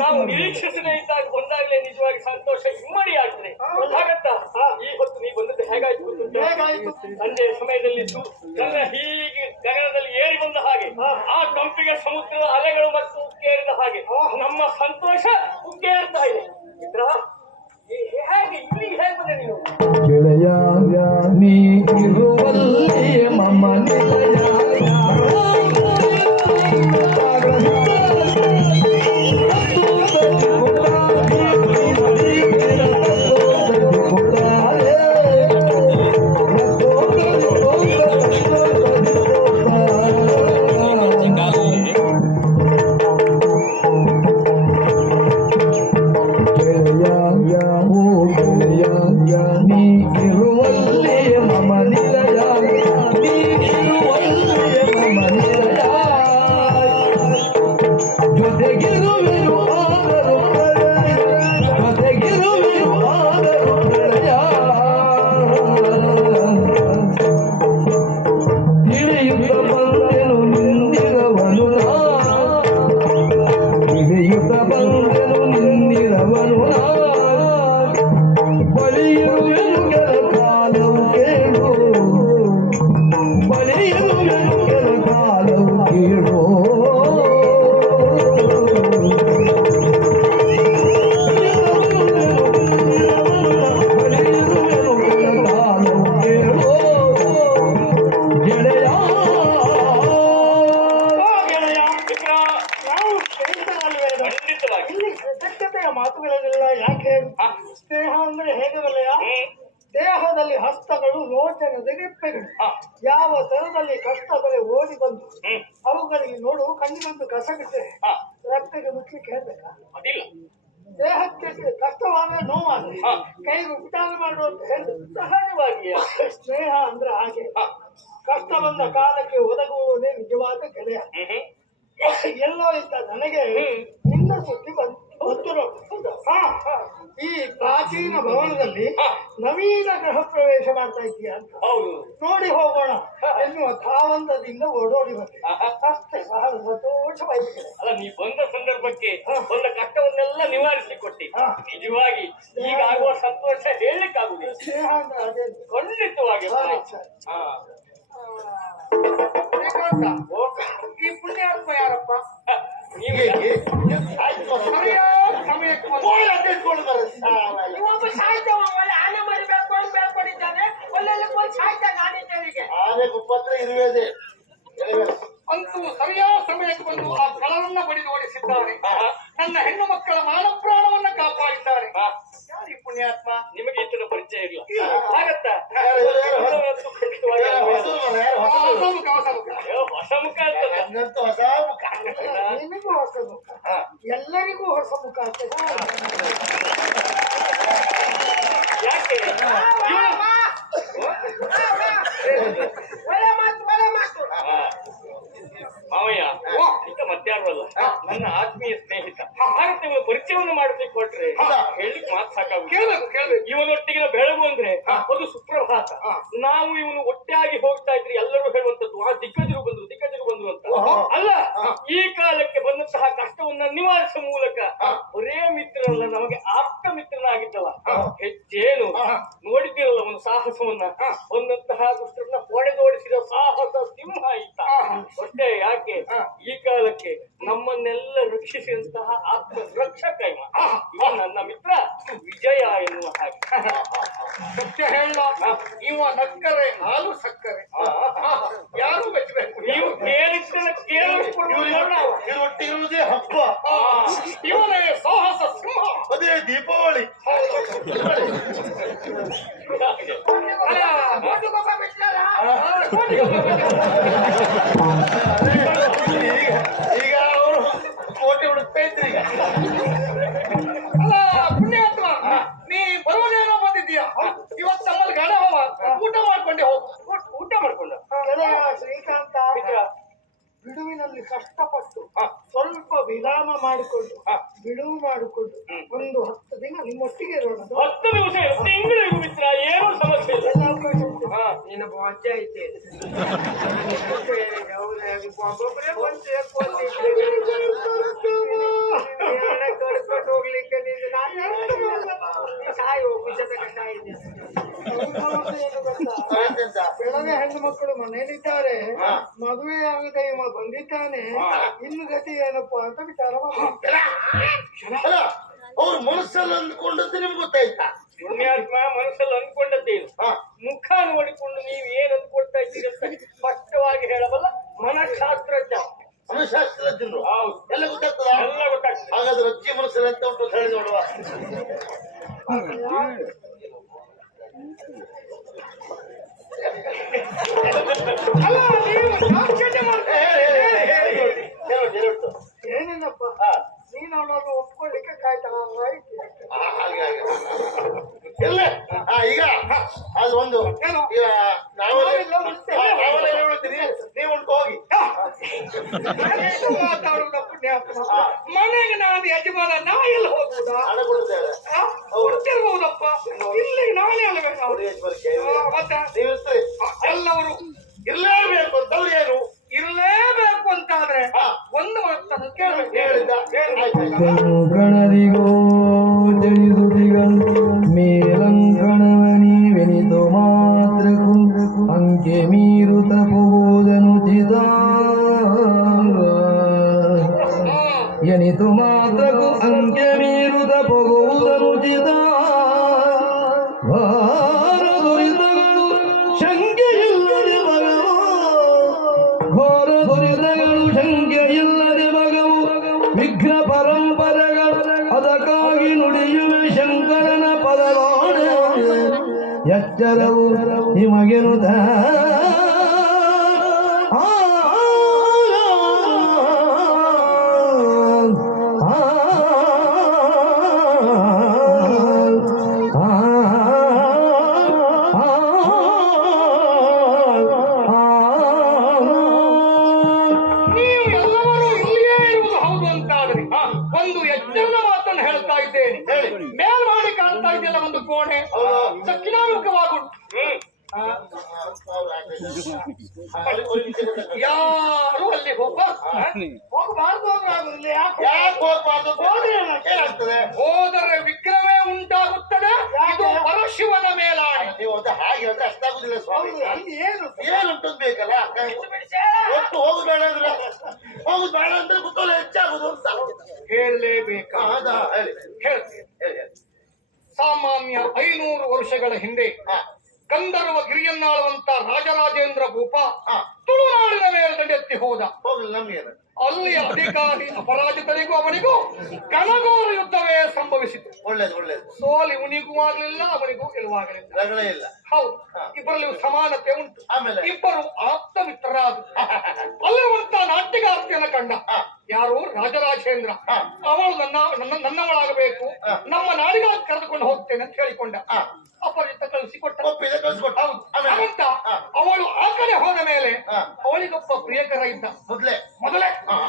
ನಾವು ನಿರೀಕ್ಷಿಸದೇ ಇದ್ದಾಗ ಬಂದಾಗಲೇ ನಿಜವಾಗಿ ಸಂತೋಷ ಇಮ್ಮಡಿಯಾಗ್ತದೆ. ಹಾಗಂತ ಈ ಹೊತ್ತು ನೀವು ಬಂದದ್ದು ಹೇಗಾಯ್ತು? ಸಂಜೆ ಸಮಯದಲ್ಲಿ ಚಂದ್ರ ಹೀಗೆ ಗಗನದಲ್ಲಿ ಏರಿ ಬಂದ ಹಾಗೆ, ಆ ಕಂಪಿಗೆ ಸಮುದ್ರದ ಅಲೆಗಳು ಮತ್ತು ಉಕ್ಕೇರಿದ ಹಾಗೆ ನಮ್ಮ ಸಂತೋಷ ಉಕ್ಕೇರ್ತಾ ಇದೆ. ಹೇಗೆ ಇಲ್ಲಿಗೆ ಹೇಗೆ ಬಂದೆ ನೀನು? ಗೆಳೆಯ ನೀ ಇರುವಲ್ಲಿ ಮಮ್ಮ ನಿಲಯ ಮಾತುಗಳನ್ನೆಲ್ಲ ಯಾಕೆ? ಸ್ನೇಹ ಅಂದ್ರೆ ಹೇಗೆ ಬಲ್ಲಯ? ದೇಹದಲ್ಲಿ ಹಸ್ತಗಳು, ಲೋಚನದ ರೆಪ್ಪೆಗಳು ಯಾವ ತರದಲ್ಲಿ ಕಷ್ಟ ಬರೆ ಓಡಿ ಬಂದು ಅವುಗಳಿಗೆ ನೋಡು ಕಣ್ಣಿಗೊಂದು ಕಸ ಬಿಟ್ಟರೆ ರೆಪ್ಪೆಗೆ ಮುಟ್ಲಿಕ್ಕೆ ಹೇಳ್ಬೇಕಾ? ದೇಹಕ್ಕೆ ಕಷ್ಟವಾದ್ರೆ ನೋವಾದ್ರೆ ಕೈಗೆ ಉಪಚಾರ ಮಾಡುವಂತ ಹೇಳಿದ್ರು ಸಹಜವಾಗಿ. ಸ್ನೇಹ ಅಂದ್ರೆ ಹಾಗೆ, ಕಷ್ಟ ಬಂದ ಕಾಲಕ್ಕೆ ಒದಗುವುದೇ ನಿಜವಾದ ಗೆಳೆಯ. ಎಲ್ಲೋ ಇದ್ದ ನನಗೆ ನಿನ್ನ ಸುದ್ದಿ ಬಂತು. ಈ ಪ್ರಾಚೀನ ಭವನದಲ್ಲಿ ನವೀನ ಗೃಹ ಪ್ರವೇಶ ಮಾಡ್ತಾ ಇದೀಯ ಅಂತ ನೋಡಿ ಹೋಗೋಣ ಎನ್ನುವ ಧಾವಂತದಿಂದ ಓಡೋಡಿ ಬಂದೆ. ಅಷ್ಟೇ, ಬಹಳ ಸಂತೋಷವಾಯಿತು. ಅಲ್ಲ, ನೀ ಬಂದ ಸಂದರ್ಭಕ್ಕೆ ಬಂದ ಕಷ್ಟವನ್ನೆಲ್ಲ ನಿವಾರಿಸಿ ಕೊಟ್ಟಿ. ನಿಜವಾಗಿ ಈಗ ಆಗುವ ಸಂತೋಷ ಹೇಳಲಿಕ್ಕಾಗುದಿಲ್ಲ. ಸ್ನೇಹ ಅಂದ್ರೆ ಅದೇ ಖಂಡಿತವಾಗಿ. ಈ ಪುಣ್ಯಾತ್ಮ ಯಾರಪ್ಪ? ಅಂತೂ ಸರಿಯಾದ ಸಮಯಕ್ಕೆ ಬಂದು ಆ ಕಳವನ್ನ ಬಡಿದು ಓಡಿಸಿದ್ದಾರೆ. ನನ್ನ ಹೆಣ್ಣು ಮಕ್ಕಳ ಮಾನ ಪ್ರಾಣವನ್ನ ಕಾಪಾಡಿದ್ದಾರೆ. ಯಾರು ಈ ಪುಣ್ಯಾತ್ಮ? ನಿಮಗೆ ಇತರ ಪರಿಚಯ ಇಲ್ಲ. ಆಗತ್ತಾ? ಹೊಸ ಮುಖ ನಿಮಗೂ ಹೊಸ ಮುಖ, ಎಲ್ಲರಿಗೂ ಹೊಸ ಮುಖ ಆಗ್ತದೆ. ಯಾಕೆ? ಮಾವಯ್ಯ ಈಗ ಮಧ್ಯಾಹ್ನವಲ್ಲ, ನನ್ನ ಆತ್ಮೀಯ ಸ್ನೇಹಿತ. ಹಾಗಂತ ಇವನು ಪರಿಚಯವನ್ನು ಮಾಡಲಿಕ್ಕೆ ಕೊಟ್ರೆ ಹೇಳಲಿಕ್ಕೆ ಮಾತು ಸಾಕಾಗುತ್ತೆ. ಕೇಳಬೇಕು. ಇವನೊಟ್ಟಿಗಿನ ಬೆಳಗು ಅಂದ್ರೆ ಒಂದು ಸುಪ್ರಭಾತ. ನಾವು ಇವನು ಒಟ್ಟಾಗಿ ಹೋಗ್ತಾ ಇದ್ರಿ, ಎಲ್ಲರೂ ಹೇಳುವಂತದ್ದು ಆ ದಿಗ್ಗಜರು ಬಂದ್ರು ಅಂತ. ಅಲ್ಲ, ಈ ಕಾಲಕ್ಕೆ ಬಂದಂತಹ ಕಷ್ಟವನ್ನ ನಿವಾರಿಸುವ ಮೂಲಕ ಒರೇ ಮಿತ್ರರಲ್ಲ, ನಮಗೆ ಆಪ್ತ ಮಿತ್ರನಾಗಿದ್ದವ. ಹೆಚ್ಚೇನು ನೋಡಿದ್ದೀರಲ್ಲ ಒಂದು ಸಾಹಸವನ್ನ, ಒಂದಂತಹ ದುಷ್ಟರನ್ನ ಹೊಡೆದೋಡಿಸಿದ ಸಾಹಸ ಸಿಂಹ ಇತ್ತ. ಅಷ್ಟೇ ಯಾಕೆ, ಈ ಕಾಲಕ್ಕೆ ನಮ್ಮನ್ನೆಲ್ಲ ರಕ್ಷಿಸಿದಂತಹ ಆತ್ಮ ರಕ್ಷಕ ಇವ ನನ್ನ ಮಿತ್ರ ವಿಜಯ ಎನ್ನುವ ಹಾಗೆ. ಸತ್ಯ ಹೇಳ, ಇವ ನಕ್ಕರೆ ಹಾಲು ಸಕ್ಕರೆ, ಯಾರು ಮೆಚ್ಚಬೇಕು. ನೀವು ಕೇಳಿದ್ದನ್ನ ಕೇಳಿಸ್ಕೊಂಡು ಹಬ್ಬ ಇವನೇ ಸಾಹಸ ಸಿಂಹ. ಅದೇ ದೀಪಾವಳಿ. ಅಲ್ಲ, ಕೋಟಿಗೊಬ್ಬ ಬಿಟ್ನಲ್ಲ? ಈಗ ಅವರು ಕೋಟೆ ಹುಡುಕ್ತಾ ಇದ್ರಿ ಈಗ. ಅಲ್ಲ ಪುಣ್ಯಾತ್ಮ, ನೀ ಬರುವನೇನೋ ಬಂದಿದ್ದೀಯ. ಇವತ್ತು ನಮ್ಮಲ್ಲಿ ಗಣ ಹೋಮ, ಊಟ ಮಾಡ್ಕೊಂಡೆ ಹೋಗು. ಊಟ ಮಾಡ್ಕೊಂಡ ಗೆಳೆಯ ಶ್ರೀಕಾಂತ, ಬಿಡುವಿನಲ್ಲಿ ಕಷ್ಟಪಟ್ಟು ಸ್ವಲ್ಪ ವಿರಾಮ ಮಾಡಿಕೊಂಡು ಬಿಡುವು ಮಾಡಿಕೊಂಡು ಒಂದು 10 ದಿನ ನಿಮ್ಮೊಟ್ಟಿಗೆ ಇರೋಣ. 10 ದಿವಸ ತಿಂಗಳಿಗೂ ಮಿತ್ರ, ಏನೂ ಸಮಸ್ಯೆ ಇಲ್ಲ. ಎಲ್ಲ ಅವಕಾಶ ಉಂಟು. ನೀನು ಬೊಜ್ಜ ಐತೆ ಕಡ್ಕೊಂಡು ಹೋಗ್ಲಿಕ್ಕೆ ನೀನು ಸಾಯಿ ವಿಷದ ಕಷಾಯ ಇದೆ. ಏನು ಗೊತ್ತಾ? ಕೆಲವೇ ಹೆಣ್ಣು ಮಕ್ಕಳು ಮನೆಯಲ್ಲಿದ್ದಾರೆ, ಮದುವೆ ಆಗದೆ ಇವ ಬಂದಿದ್ದಾನೆ, ಇನ್ನು ಗತಿ ಏನಪ್ಪಾ ಅಂತ ವಿಚಾರ ಮಾಡಿ. ಅಲ್ಲ, ಅವ್ರು ಮನಸ್ಸಲ್ಲಿ ಅಂದ್ಕೊಂಡದ್ದು ನಿಮ್ಗೆ ಗೊತ್ತಾಯ್ತಾ? ಪುಣ್ಯಾತ್ಮ ಮನಸ್ಸಲ್ಲಿ ಅಂದ್ಕೊಂಡದ್ದೇನು, ಮುಖ ನೋಡಿಕೊಂಡು ನೀವು ಏನ್ ಅಂದ್ಕೊಳ್ತಾ ಇದ್ದೀರಿ ಅಂತ ಸ್ಪಷ್ಟವಾಗಿ ಹೇಳಬಲ್ಲ ಮನಃಶಾಸ್ತ್ರಜ್ಞ. ಮನಃಶಾಸ್ತ್ರಜ್ಞರು ಹೌದು, ಎಲ್ಲ ಗೊತ್ತಾಗ್ತದ? ಎಲ್ಲ ಗೊತ್ತಾಗ್ತದೆ. ಹಾಗಾದ್ರೆ ಅಜ್ಜಿ ಮನಸ್ಸಲ್ಲಿ ಅಂತ ಉಂಟು ಅಂತ ಹೇಳಿ ನೋಡುವ. ಅಲ್ಲ ನೀವು ಆಶ್ಚರ್ಯ ಮಾಡ್ತಾ ಏನೇನಪ್ಪ ನೀನು ಅವಳನ್ನು ಒಪ್ಕೊಳ್ಳಿಕ್ಕೆ ಕಾಯ್ತಾ ಇದ್ದೀಯ. ಇಲ್ಲ ಈಗ ಅದು ಒಂದು ಈಗ ನಾವೆಲ್ಲ ಹೇಳ್ತೀನಿ, ನೀವು ಉಂಟು ಹೋಗಿ. ಮಾತಾಡುವುದ ಪುಣ್ಯಾತ್ಮ. ಮನೆಗೆ ನಾನು ಯಜಮಾನ, ನಾ ಎಲ್ಲಿ ಹೋಗುದಾ? ಹಣ ಕೊಡ್ತೇವೆ. ಕೊಡ್ತಿರ್ಬಹುದಪ್ಪ, ಇಲ್ಲಿ ನಾನೇ ಅಲ್ಲಬೇಕು. ಅವ್ರು ಯಜಮಾನಿಕೆ ಮತ್ತೆ ನೀವು ಇರ್ತೀರಿ. ಎಲ್ಲವರು ಇರ್ಲೇಬೇಕು ಅಂತವ್ರು ಏನು ಇರಲೇಬೇಕು ಅಂತಾದ್ರೆ ಒಂದು ಮಾತನ್ನು ಕೇಳಬೇಕು. ಹೇಳಿದ್ದ ಕಂಕಣದಿಗೋ ಜನಿಸುತಿಗನು ಮೇಲಂಕಣವನಿವೆನಿತು ಮಾತ್ರಕು ಅಂಕೆ ಮೀರುತ ಹೋದನು ಚಿದ ಎನಿತು ಮಾತ್ರಕು ಅಂಕೆ ಮೀರುತ ಹೋಗುವುದನು ಚಿದ ಭಾರ ದುರಿತಗಳು ಶಂಕೆಯಿಲ್ಲದೆ ಬಗವ ಘೋರ ದುರಿತಗಳು ಶಂಕೆಯಿಲ್ಲದೆ ಬಗವು ವಿಘ್ನ ಪರಂಪರೆಗಳ ಅದಕ್ಕಾಗಿ ನುಡಿಯುವೆ ಶಂಕರನ ಪದವಾಣ ಎಚ್ಚರವು ನಿಮಗೆನುತ ನೀವು ಎಲ್ಲರೂ ಇಲ್ಲಿಯೇ ಇರುವುದು ಹೌದು ಅಂತಾದ್ರೆ ಒಂದು ಎಚ್ಚರದ ಮಾತನ್ನು ಹೇಳ್ತಾ ಇದ್ದೇನೆ. ಮೇಲ್ಮಾಡಿ ಕಾಣ್ತಾ ಇದೆಯಲ್ಲ ಒಂದು ಕೋಣೆ, ದಕ್ಷಿಣಾಮುಖವಾಗುಂಟು. ಯಾರು ಅಲ್ಲಿ ಹೋಗಬಾರ್ದು ಅಂದ್ರೆ ಆಗುದಿಲ್ಲ. ಯಾಕೆ ಯಾಕೆ ಹೋಗ್ಬಾರ್ದು? ಏನಾಗ್ತದೆ? ಹೋದರೆ ವಿಗ್ರಹವೇ ಉಂಟಾಗುತ್ತದೆ. ಇದು ಪರಶಿವನ ಮೇಲಾಣೆ. ನೀವು ಅಂತ ಹಾಗೆ ಅಂದ್ರೆ ಅಷ್ಟಾಗುದಿಲ್ಲ ಸ್ವಾಮಿ. ಹೌದು, ಅಲ್ಲಿ ಏನು ಏನುಂಟು ಬೇಕಲ್ಲ? ಒಟ್ಟು ಹೋಗುಬೇಡ ಅಂದ್ರೆ ಹೋಗುದು ಬೇಡ ಅಂದ್ರೆ ಕುತೂಹಲ ಹೆಚ್ಚಾಗುದು ಅಂತ ಹೇಳಲೇಬೇಕಾ? ಹೇಳಿ ಹೇಳ್ತೇನೆ. ಹೇಳಿ. ಸಾಮಾನ್ಯ 500 ವರ್ಷಗಳ ಹಿಂದೆ ಗಂಧರ್ವ ಗಿರಿಯನ್ನಾಳುವಂತ ರಾಜರಾಜೇಂದ್ರ ಭೂಪ ತುಳುನಾಡಿನ ಮೇಲೆ ದಂಡೆತ್ತಿ ಹೋದ. ಹೋಗ್ಲಿ ನಮ್ಗೇನು. ಅಲ್ಲಿಯ ಅಧಿಕಾರಿ ಅಪರಾಜಿತರಿಗೂ ಅವನಿಗೂ ಘನಘೋರ ಯುದ್ಧವೇ ಸಂಭವಿಸಿತು. ಒಳ್ಳೇದು ಒಳ್ಳೇದು. ಸೋಲು ಇವನಿಗೂ ಆಗಲಿಲ್ಲ, ಅವನಿಗೂ ಗೆಲುವಾಗಲಿಲ್ಲ. ರಗಳೆ ಇಲ್ಲ. ಹೌದು, ಇಬ್ಬರಲ್ಲಿ ಸಮಾನತೆ ಉಂಟು. ಆಮೇಲೆ ಇಬ್ಬರು ಆಪ್ತ ಮಿತ್ರರಾದ. ಅಲ್ಲಿರುವಂತ ನಾಟ್ಯಗಾರ್ತಿಯನ್ನು ಕಂಡ. ಯಾರು? ರಾಜರಾಜೇಂದ್ರ. ಅವಳು ನನ್ನವಳಾಗಬೇಕು, ನಮ್ಮ ನಾಡಿಗಾಗಿ ಕರೆದುಕೊಂಡು ಹೋಗ್ತೇನೆ ಅಂತ ಹೇಳಿಕೊಂಡ. ಅಪರಿಚಿತ ಕಳಿಸಿಕೊಟ್ಟ. ಒಪ್ಪಿದೆ, ಕಳಿಸ್ಕೊಟ್ಟ. ಹೌದು, ಹಾಗಂತ ಅವಳು ಆ ಕಡೆ ಹೋದ ಮೇಲೆ ಅವಳಿಗೊಬ್ಬ ಪ್ರಿಯಕರ ಇದ್ದ. ಮೊದ್ಲೇ ಮೊದಲೇ